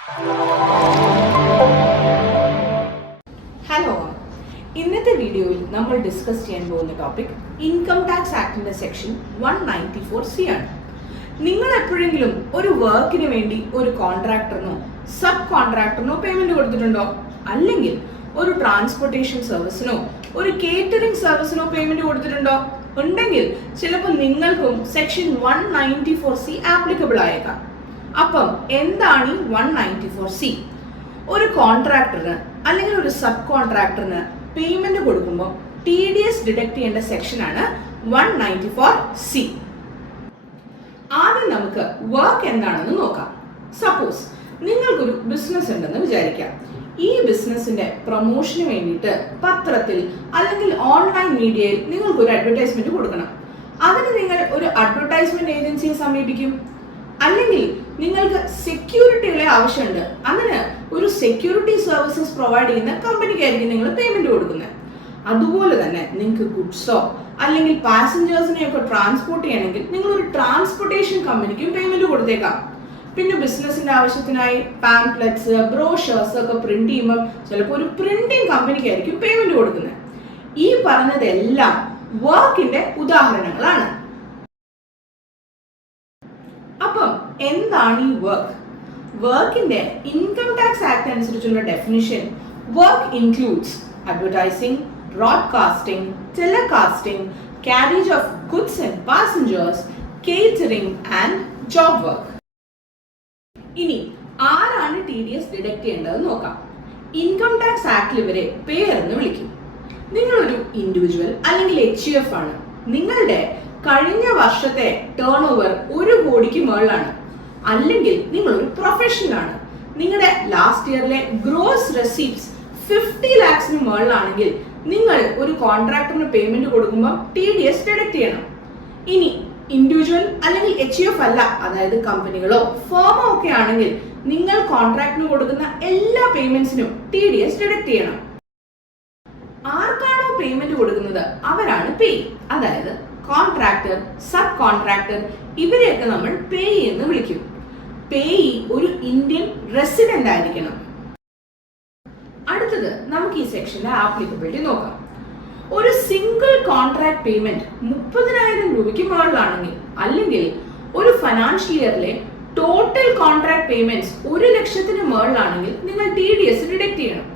Hello, ഇന്നത്തെ വീഡിയോയിൽ നമ്മൾ ഡിസ്കസ് ചെയ്യാൻ പോകുന്ന ടോപ്പിക് ഇൻകം ടാക്സ് ആക്ടിന്റെ സെക്ഷൻ 194C ആണ്. നിങ്ങൾ എപ്പോഴെങ്കിലും ഒരു വർക്കിന് വേണ്ടി ഒരു കോൺട്രാക്ടറിനോ സബ് കോൺട്രാക്ടറിനോ പേയ്മെന്റ് കൊടുത്തിട്ടുണ്ടോ? അല്ലെങ്കിൽ ഒരു ട്രാൻസ്പോർട്ടേഷൻ സർവീസിനോ ഒരു കേറ്ററിംഗ് സർവീസിനോ പേയ്മെന്റ് കൊടുത്തിട്ടുണ്ടോ? ഉണ്ടെങ്കിൽ ചിലപ്പോൾ നിങ്ങൾക്കും സെക്ഷൻ 194C ആപ്ലിക്കബിൾ ആയേക്കാം. അപ്പം എന്താണ് ഈ 194C? ഒരു കോൺട്രാക്ടറിന് അല്ലെങ്കിൽ ഒരു സബ് കോൺട്രാക്ടറിന് പേയ്മെന്റ് കൊടുക്കുമ്പോൾ TDS ഡിഡക്ട് ചെയ്യേണ്ട സെക്ഷനാണ് 194C. ആദ്യം നമുക്ക് വർക്ക് എന്താണെന്ന് നോക്കാം. സപ്പോസ് നിങ്ങൾക്കൊരു ബിസിനസ് ഉണ്ടെന്ന് വിചാരിക്കാം. ഈ ബിസിനസിന്റെ പ്രൊമോഷന് വേണ്ടിയിട്ട് പത്രത്തിൽ അല്ലെങ്കിൽ ഓൺലൈൻ മീഡിയയിൽ നിങ്ങൾക്കൊരു അഡ്വർടൈസ്മെന്റ് കൊടുക്കണം. അതിന് നിങ്ങൾ ഒരു അഡ്വർടൈസ്മെന്റ് ഏജൻസിയെ സമീപിക്കും. അല്ലെങ്കിൽ നിങ്ങൾക്ക് സെക്യൂരിറ്റികളെ ആവശ്യമുണ്ട്, അതിന് ഒരു സെക്യൂരിറ്റി സർവീസസ് പ്രൊവൈഡ് ചെയ്യുന്ന കമ്പനിക്കായിരിക്കും നിങ്ങൾ പേയ്മെന്റ് കൊടുക്കുന്നത്. അതുപോലെ തന്നെ നിങ്ങൾക്ക് ഗുഡ്സോ അല്ലെങ്കിൽ പാസഞ്ചേഴ്സിനെയൊക്കെ ട്രാൻസ്പോർട്ട് ചെയ്യണമെങ്കിൽ നിങ്ങൾ ഒരു ട്രാൻസ്പോർട്ടേഷൻ കമ്പനിക്കും പേയ്മെന്റ് കൊടുത്തേക്കാം. പിന്നെ ബിസിനസിന്റെ ആവശ്യത്തിനായി പാംപ്ലെറ്റ്സ്, ബ്രോഷേഴ്സ് ഒക്കെ പ്രിന്റ് ചെയ്യുമ്പോൾ ചിലപ്പോൾ ഒരു പ്രിന്റിംഗ് കമ്പനിക്കായിരിക്കും പേയ്മെന്റ് കൊടുക്കുന്നത്. ഈ പറഞ്ഞതെല്ലാം വർക്കിന്റെ ഉദാഹരണങ്ങളാണ്. അപ്പം എന്താണ് ഈ വർക്ക്? വർക്കിന്റെ ഇൻകം ടാക്സ് ആക്ട് അനുസരിച്ചുള്ള definition: work includes advertising, broadcasting, telecasting, carriage of goods and passengers, catering and job work. ഇനി ആരാണ് TDS ഡിഡക്ട് ചെയ്യേണ്ടതെന്ന് നോക്കാം. ഇൻകം ടാക്സ് ആക്ടിൽ ഇവരെ പേരെന്ന് വിളിക്കും. നിങ്ങളൊരു ഇൻഡിവിജ്വൽ അല്ലെങ്കിൽ HUF ആണ്. നിങ്ങളുടെ കഴിഞ്ഞ വർഷത്തെ ടേൺ ഓവർ 1 കോടിക്ക് മുകളിലാണ്. അല്ലെങ്കിൽ നിങ്ങളൊരു പ്രൊഫഷണൽ ആണ്. നിങ്ങളുടെ ലാസ്റ്റ് ഇയറിലെ ഗ്രോസ് റെസീപ്റ്റ്സ് 50 lakhsന് മുകളിലാണെങ്കിൽ നിങ്ങൾ ഒരു കോൺട്രാക്ടറിന് പേയ്മെന്റ് കൊടുക്കുമ്പോൾ TDS ഡിഡക്ട് ചെയ്യണം. ഇനി ഇൻഡിവിജ്വൽ അല്ലെങ്കിൽ HUF അല്ല, അതായത് കമ്പനികളോ ഫേമോ ഒക്കെ ആണെങ്കിൽ നിങ്ങൾ കോൺട്രാക്ടിന് കൊടുക്കുന്ന എല്ലാ പേയ്മെന്റ്സിനും TDS ഡിഡക്ട് ചെയ്യണം. ആർക്കാണോ പേയ്മെന്റ് കൊടുക്കുന്നത് അവരാണ് പേ, അതായത് കോൺട്രാക്ടർ, സബ് കോൺട്രാക്ടർ, ഇവരെയൊക്കെ നമ്മൾ പേയി എന്ന് വിളിക്കും. പേയി ഒരു ഇന്ത്യൻ റെസിഡന്റ് ആയിരിക്കണം. അടുത്തത് നമുക്ക് ഈ സെക്ഷന്റെ ആപ്ലിക്കബിലിറ്റി നോക്കാം. ഒരു സിംഗിൾ കോൺട്രാക്ട് പേയ്മെന്റ് 30,000 രൂപയ്ക്ക് മുകളിലാണെങ്കിൽ, അല്ലെങ്കിൽ ഒരു ഫൈനാൻഷ്യൽ ഇയറിലെ ടോട്ടൽ കോൺട്രാക്ട് പേയ്മെന്റ്സ് 1 ലക്ഷത്തിന് മുകളിലാണെങ്കിൽ നിങ്ങൾ TDS ഡിഡക്ട് ചെയ്യണം.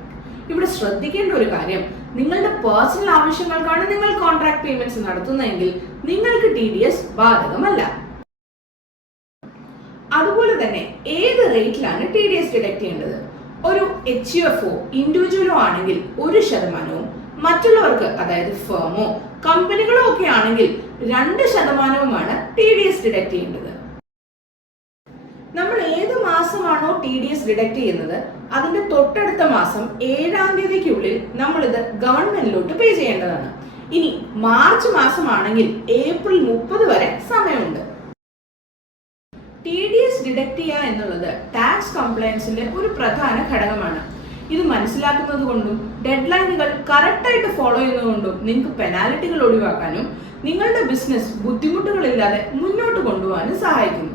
ഇവിടെ ശ്രദ്ധിക്കേണ്ട ഒരു കാര്യം, നിങ്ങളുടെ പേഴ്സണൽ ആവശ്യങ്ങൾക്കാണ് നിങ്ങൾ കോൺട്രാക്ട് പേയ്മെന്റ്സ് നടത്തുന്നതെങ്കിൽ നിങ്ങൾക്ക് TDS ബാധകമല്ല. അതുപോലെ തന്നെ ഏത് റേറ്റിലാണ് TDS ഡിഡക്ട് ചെയ്യേണ്ടത്? ഒരു HUFO ഇൻഡിവിജ്വലോ ആണെങ്കിൽ 1%, മറ്റുള്ളവർക്ക് അതായത് ഫേമോ കമ്പനികളോ ഒക്കെ ആണെങ്കിൽ 2% TDS ഡിഡക്ട് ചെയ്യേണ്ടത്. നമ്മൾ ഏത് മാസമാണോ TDS ഡിഡക്ട് ചെയ്യുന്നത് അതിന്റെ തൊട്ടടുത്ത മാസം 7-ാം തീയതിക്കുള്ളിൽ നമ്മൾ ഇത് ഗവൺമെന്റിലോട്ട് പേ ചെയ്യേണ്ടതാണ്. ഇനി മാർച്ച് മാസമാണെങ്കിൽ ഏപ്രിൽ 30 വരെ സമയമുണ്ട്. TDS ഡിഡക്ട് ചെയ്യുക എന്നുള്ളത് ടാക്സ് കംപ്ലയൻസിന്റെ ഒരു പ്രധാന ഘടകമാണ്. ഇത് മനസ്സിലാക്കുന്നത് കൊണ്ടും ഡെഡ് ലൈനുകൾ കറക്റ്റായിട്ട് ഫോളോ ചെയ്യുന്നതുകൊണ്ടും നിങ്ങൾക്ക് പെനാൽറ്റികൾ ഒഴിവാക്കാനും നിങ്ങളുടെ ബിസിനസ് ബുദ്ധിമുട്ടുകളില്ലാതെ മുന്നോട്ട് കൊണ്ടുപോകാനും സഹായിക്കുന്നു.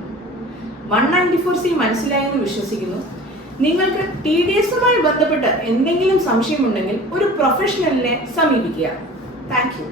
194C മനസ്സിലായെന്ന് വിശ്വസിക്കുന്നു. നിങ്ങൾക്ക് TDSുമായി ബന്ധപ്പെട്ട് എന്തെങ്കിലും സംശയമുണ്ടെങ്കിൽ ഒരു പ്രൊഫഷണലിനെ സമീപിക്കുക. Thank you.